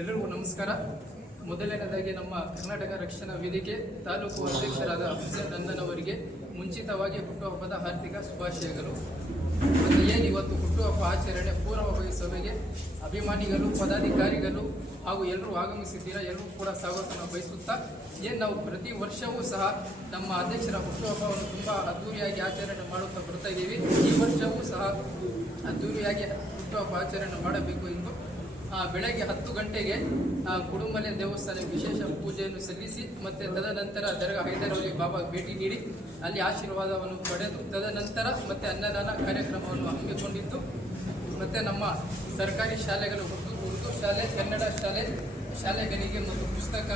ಎಲ್ಲರಿಗೂ ನಮಸ್ಕಾರ. ಮೊದಲನೇದಾಗಿ ನಮ್ಮ ಕರ್ನಾಟಕ ರಕ್ಷಣಾ ವೇದಿಕೆ ತಾಲೂಕು ಅಧ್ಯಕ್ಷರಾದ ಹುಸೇನ್ ನಂದನ್ ಅವರಿಗೆ ಮುಂಚಿತವಾಗಿ ಹುಟ್ಟುಹಬ್ಬದ ಹಾರ್ದಿಕ ಶುಭಾಶಯಗಳು. ಮತ್ತು ಇವತ್ತು ಹುಟ್ಟುಹಬ್ಬ ಆಚರಣೆ ಪೂರ್ವಭಾವಿ ಸಭೆಗೆ ಅಭಿಮಾನಿಗಳು, ಪದಾಧಿಕಾರಿಗಳು ಹಾಗೂ ಎಲ್ಲರೂ ಆಗಮಿಸಿದ್ದೀರಾ. ಎಲ್ಲರೂ ಕೂಡ ಸ್ವಾಗತವನ್ನು ಬಯಸುತ್ತಾ ನಾವು ಪ್ರತಿ ವರ್ಷವೂ ಸಹ ನಮ್ಮ ಅಧ್ಯಕ್ಷರ ಹುಟ್ಟುಹಬ್ಬವನ್ನು ತುಂಬ ಅದ್ದೂರಿಯಾಗಿ ಆಚರಣೆ ಮಾಡುತ್ತಾ ಬರ್ತಾ ಇದ್ದೀವಿ. ಈ ವರ್ಷವೂ ಸಹ ಅದ್ದೂರಿಯಾಗಿ ಹುಟ್ಟುಹಬ್ಬ ಆಚರಣೆ ಮಾಡಬೇಕು ಎಂದು ಬೆಳಗ್ಗೆ 10 ಗಂಟೆಗೆ ಕುಡುಮಲೆ ದೇವಸ್ಥಾನಕ್ಕೆ ವಿಶೇಷ ಪೂಜೆಯನ್ನು ಸಲ್ಲಿಸಿ ಮತ್ತು ತದನಂತರ ದರ್ಗಾ ಹೈದರ್ ಅಲಿ ಬಾಬಾ ಭೇಟಿ ನೀಡಿ ಅಲ್ಲಿ ಆಶೀರ್ವಾದವನ್ನು ಪಡೆದು ತದನಂತರ ಮತ್ತೆ ಅನ್ನದಾನ ಕಾರ್ಯಕ್ರಮವನ್ನು ಹಮ್ಮಿಕೊಂಡಿದ್ದು ಮತ್ತು ನಮ್ಮ ಸರ್ಕಾರಿ ಶಾಲೆಗಳು ಉರ್ದು ಶಾಲೆ, ಕನ್ನಡ ಶಾಲೆಗಳಿಗೆ ಮತ್ತು ಪುಸ್ತಕ,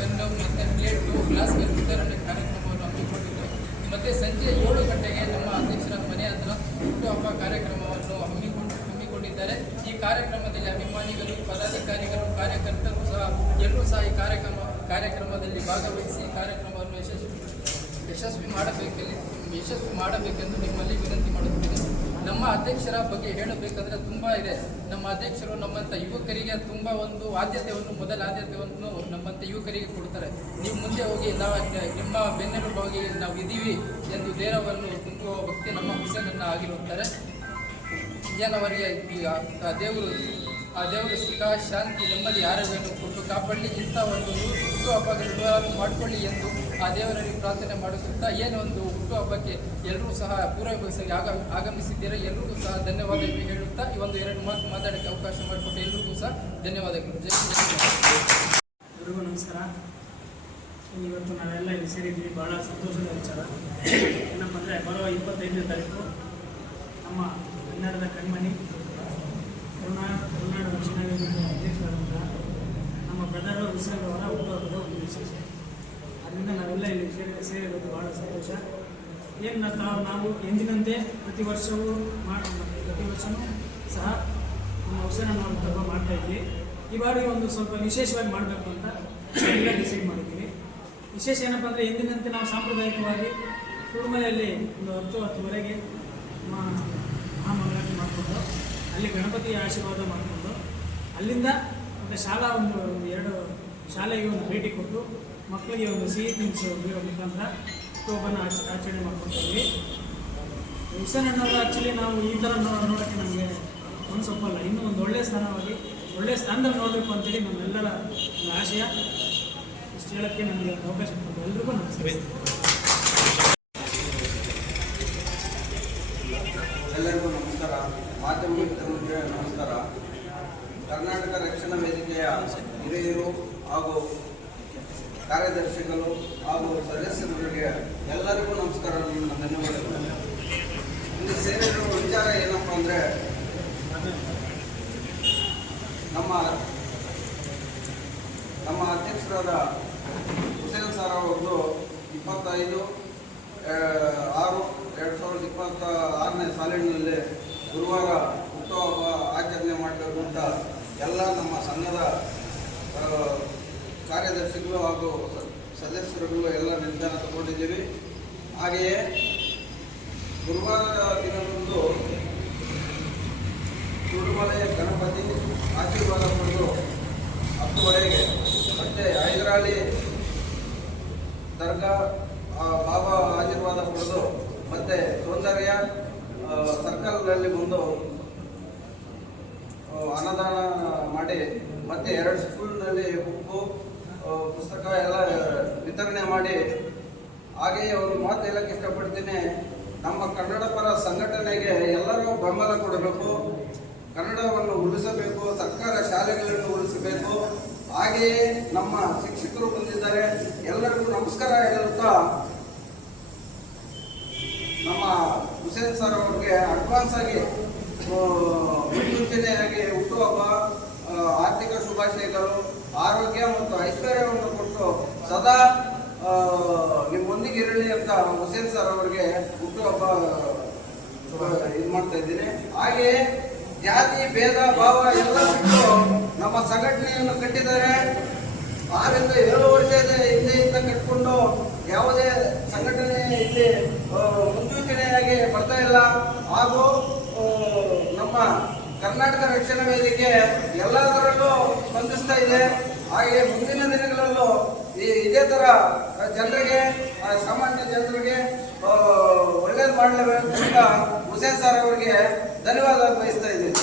ಪೆನ್ನು ಮತ್ತು ಪ್ಲೇಟು, ಗ್ಲಾಸ್ಗಳ ವಿತರಣೆ ಕಾರ್ಯಕ್ರಮವನ್ನು ಹಮ್ಮಿಕೊಂಡಿದ್ದು ಮತ್ತು ಸಂಜೆ 7 ಗಂಟೆಗೆ ನಮ್ಮ ಅಧ್ಯಕ್ಷರ ಮನೆ ಹತ್ರ ಹುಟ್ಟುಹಬ್ಬ ಕಾರ್ಯಕ್ರಮವನ್ನು ಹಮ್ಮಿಕೊಂಡಿದ್ದಾರೆ. ಈ ಕಾರ್ಯಕ್ರಮದಲ್ಲಿ ಅಭಿಮಾನಿಗಳು, ಪದಾಧಿಕಾರಿಗಳು, ಕಾರ್ಯಕರ್ತರು ಸಹ ಎಲ್ಲರೂ ಸಹ ಈ ಕಾರ್ಯಕ್ರಮದಲ್ಲಿ ಭಾಗವಹಿಸಿ ಕಾರ್ಯಕ್ರಮವನ್ನು ಯಶಸ್ವಿ ಮಾಡಬೇಕೆಂದು ನಿಮ್ಮಲ್ಲಿ ವಿನಂತಿ ಮಾಡುತ್ತೇನೆ. ನಮ್ಮ ಅಧ್ಯಕ್ಷರ ಬಗ್ಗೆ ಹೇಳಬೇಕಂದ್ರೆ ತುಂಬ ಇದೆ. ನಮ್ಮ ಅಧ್ಯಕ್ಷರು ನಮ್ಮಂಥ ಯುವಕರಿಗೆ ತುಂಬ ಒಂದು ಮೊದಲ ಆದ್ಯತೆಯನ್ನು ನಮ್ಮಂಥ ಯುವಕರಿಗೆ ಕೊಡ್ತಾರೆ. ನೀವು ಮುಂದೆ ಹೋಗಿ ನಿಮ್ಮ ಬೆನ್ನೆಲುಬಾಗಿ ನಾವು ಇದ್ದೀವಿ ಎಂದು ಧೈರ್ಯವನ್ನು ತುಂಬುವ ವ್ಯಕ್ತಿ ನಮ್ಮ ಹುಸೇನನ್ನ ಆಗಿರುತ್ತಾರೆ. ಅವರಿಗೆ ಆ ದೇವರು ಸುಖ, ಶಾಂತಿ, ನೆಮ್ಮದಿ, ಆರೋಗ್ಯವನ್ನು ಕೊಟ್ಟು ಕಾಪಾಡಲಿ. ಇಂಥ ಒಂದು ಹುಟ್ಟುಹಬ್ಬಗಳನ್ನು ಮಾಡಿಕೊಳ್ಳಿ ಎಂದು ಆ ದೇವರಲ್ಲಿ ಪ್ರಾರ್ಥನೆ ಮಾಡಿಸುತ್ತಾ ಒಂದು ಹುಟ್ಟುಹಬ್ಬಕ್ಕೆ ಎಲ್ಲರೂ ಸಹ ಪೂರ್ವಭಾವಿಯಾಗಿ ಆಗಮಿಸಿದ್ದೀರಾ. ಎಲ್ಲರಿಗೂ ಸಹ ಧನ್ಯವಾದಗಳು ಹೇಳುತ್ತಾ ಈ ಒಂದು 2 ಮಾತು ಮಾತಾಡೋಕ್ಕೆ ಅವಕಾಶ ಮಾಡಿಕೊಟ್ಟು ಎಲ್ಲರಿಗೂ ಸಹ ಧನ್ಯವಾದಗಳು. ಎಲ್ಲರಿಗೂ ನಮಸ್ಕಾರ. ಇವತ್ತು ನಾವೆಲ್ಲ ಇಲ್ಲಿ ಸೇರಿದ್ವಿ, ಭಾಳ ಸಂತೋಷದ ವಿಚಾರ. ಏನಪ್ಪ ಅಂದರೆ ಬರೋ 25ನೇ ತಾರೀಕು ನಮ್ಮ ಕನ್ನಡದ ಕಣ್ಮಣಿ ಕರ್ನಾಟಕ ರಕ್ಷಣಾ ವೇದಿಕೆ ಅಧ್ಯಕ್ಷರಾದಂಥ ನಮ್ಮ ಬ್ರದರ್ ಹುಸೇನ್ ಅವರ ಹುಟ್ಟುಹಬ್ಬದ ಒಂದು ವಿಶೇಷ. ಅದರಿಂದ ನಾವೆಲ್ಲ ಇಲ್ಲಿ ಸೇರಿರೋದು ಭಾಳ ಸಂತೋಷ. ನಾವು ಎಂದಿನಂತೆ ಪ್ರತಿ ವರ್ಷವೂ ಸಹ ನಮ್ಮ ಹುಸೇನನ್ನ ಹುಟ್ಟುಹಬ್ಬ ಮಾಡ್ತಾಯಿದ್ವಿ. ಈ ಬಾರಿ ಒಂದು ಸ್ವಲ್ಪ ವಿಶೇಷವಾಗಿ ಮಾಡಬೇಕು ಅಂತ ಎಲ್ಲ ಡಿಸೈಡ್ ಮಾಡಿದ್ದೀವಿ. ವಿಶೇಷ ಏನಪ್ಪ ಅಂದರೆ ಎಂದಿನಂತೆ ನಾವು ಸಾಂಪ್ರದಾಯಿಕವಾಗಿ ಕುಡುಮಲೆಯಲ್ಲಿ ಒಂದು 10-10ವರೆಗೆ ಮಹಾಮಂಗಳಾರತಿ ಮಾಡಿಕೊಂಡು ಅಲ್ಲಿ ಗಣಪತಿಯ ಆಶೀರ್ವಾದ ಮಾಡಿಕೊಂಡು ಅಲ್ಲಿಂದ ಮತ್ತು ಶಾಲಾ ಒಂದು 2 ಶಾಲೆಗೆ ಒಂದು ಭೇಟಿ ಕೊಟ್ಟು ಮಕ್ಕಳಿಗೆ ಒಂದು ಸಿಹಿ ತಿನಿಸು ಬೀರೋ ಮುಖಾಂತರ ಹುಟ್ಟುಹಬ್ಬನ ಆಚರಣೆ ಮಾಡ್ಕೊಳ್ತೀವಿ. ಹುಸೇನಣ್ಣವರು ಆ್ಯಕ್ಚುಲಿ ನಾವು ಈ ಥರ ನೋಡೋಕ್ಕೆ ನಮಗೆ ಮನಸ್ಸೊಪ್ಪಲ್ಲ. ಇನ್ನೂ ಒಂದು ಒಳ್ಳೆಯ ಸ್ಥಾನದಲ್ಲಿ ನೋಡಬೇಕು ಅಂತೇಳಿ ನಮ್ಮೆಲ್ಲರ ಒಂದು ಆಶಯ. ಇಷ್ಟು ಹೇಳೋಕ್ಕೆ ನಮಗೆ ಅವಕಾಶ ಕೊಟ್ಟು ಎಲ್ರಿಗೂ ನಮಸ್ಕಾರ. ಎಲ್ಲರಿಗೂ ನಮಸ್ಕಾರ. ಮಾಧ್ಯಮ ಮಿತ್ರರಿಗೆ ನಮಸ್ಕಾರ. ಕರ್ನಾಟಕ ರಕ್ಷಣಾ ವೇದಿಕೆಯ ಹಿರಿಯರು ಹಾಗೂ ಕಾರ್ಯದರ್ಶಿಗಳು ಹಾಗೂ ಸದಸ್ಯರಿಗೆ ಎಲ್ಲರಿಗೂ ನಮಸ್ಕಾರ, ನನ್ನ ಧನ್ಯವಾದಗಳು. ಇಲ್ಲಿ ಸೇರಿರುವ ವಿಚಾರ ಏನಪ್ಪ ಅಂದರೆ ನಮ್ಮ ಅಧ್ಯಕ್ಷರಾದ ಹುಸೇನ್ ಸರ್ ಅವ್ರದ್ದು 25/6/2026ನೇ ಸಾಲಿನಲ್ಲಿ ಗುರುವಾರ ಹುಟ್ಟುಹಬ್ಬ ಆಚರಣೆ ಮಾಡಬೇಕು ಅಂತ ಎಲ್ಲ ನಮ್ಮ ಸಂಘದ ಕಾರ್ಯದರ್ಶಿಗಳು ಹಾಗೂ ಸದಸ್ಯರುಗಳು ಎಲ್ಲ ನಿರ್ಧಾರ ತಗೊಂಡಿದ್ದೀವಿ. ಹಾಗೆಯೇ ಗುರುವಾರ ದಿನದಂದು ಕುಡುಮಲೆ ಗಣಪತಿ ಆಶೀರ್ವಾದ ಪಡೆದು 10ವರೆಗೆ ಮತ್ತು ಹೈದರಾಲಿ ದರ್ಗಾ ಬಾಬಾ ಆಶೀರ್ವಾದ ಪಡೆದು ಮತ್ತು ಸೌಂದರ್ಯ ಸರ್ಕಲ್ನಲ್ಲಿ ಬಂದು ಅನ್ನದಾನ ಮಾಡಿ ಮತ್ತು 2 ಸ್ಕೂಲ್ನಲ್ಲಿ ಬುಕ್ಕು, ಪುಸ್ತಕ ಎಲ್ಲ ವಿತರಣೆ ಮಾಡಿ. ಹಾಗೆಯೇ ಒಂದು ಮಾತು ಹೇಳಕ್ಕೆ ಇಷ್ಟಪಡ್ತೀನಿ, ನಮ್ಮ ಕನ್ನಡ ಪರ ಸಂಘಟನೆಗೆ ಎಲ್ಲರೂ ಬೆಂಬಲ ಕೊಡಬೇಕು. ಕನ್ನಡವನ್ನು ಉಳಿಸಬೇಕು, ಸರ್ಕಾರ ಶಾಲೆಗಳನ್ನು ಉಳಿಸಬೇಕು. ಹಾಗೆಯೇ ನಮ್ಮ ಶಿಕ್ಷಕರು ಬಂದಿದ್ದಾರೆ, ಎಲ್ಲರಿಗೂ ನಮಸ್ಕಾರ ಹೇಳುತ್ತಾ ನಮ್ಮ ಹುಸೇನ್ ಸರ್ ಅವ್ರಿಗೆ ಅಡ್ವಾನ್ಸ್ ಆಗಿ ಮುನ್ಸೂಚನೆಯಾಗಿ ಹುಟ್ಟುಹಬ್ಬ ಆರ್ಥಿಕ ಶುಭಾಶಯಗಳು, ಆರೋಗ್ಯ ಮತ್ತು ಐಶ್ವರ್ಯವನ್ನು ಕೊಟ್ಟು ಸದಾ ನಿಮ್ಮೊಂದಿಗೆ ಇರಲಿ ಅಂತ ಹುಸೇನ್ ಸರ್ ಅವರಿಗೆ ಹುಟ್ಟುಹಬ್ಬ ಇದು ಮಾಡ್ತಾ ಇದ್ದೀನಿ. ಹಾಗೆಯೇ ಜಾತಿ ಭೇದ ಭಾವ ಎಲ್ಲ ಬಿಟ್ಟು ನಮ್ಮ ಸಂಘಟನೆಯನ್ನು ಕಟ್ಟಿದ್ದಾರೆ. 6-7 ವರ್ಷದ ಹಿಂದೆಯಿಂದ ಕಟ್ಟಿಕೊಂಡು ಯಾವುದೇ ಸಂಘಟನೆ ಇಲ್ಲಿ ಮುನ್ಸೂಚನೆಯಾಗಿ ಬರ್ತಾ ಇಲ್ಲ. ಹಾಗೂ ನಮ್ಮ ಕರ್ನಾಟಕ ರಕ್ಷಣಾ ವೇದಿಕೆ ಎಲ್ಲದರಲ್ಲೂ ಇದೆ. ಹಾಗೆ ಮುಂದಿನ ದಿನಗಳಲ್ಲೂ ಇದೇ ಥರ ಜನರಿಗೆ, ಸಾಮಾನ್ಯ ಜನರಿಗೆ ಒಳ್ಳೇದು ಮಾಡಲೇಬೇಕು ಅಂತ ಹುಸೇನ್ ಸರ್ ಅವರಿಗೆ ಧನ್ಯವಾದ ಬಯಸ್ತಾ ಇದ್ದೀನಿ.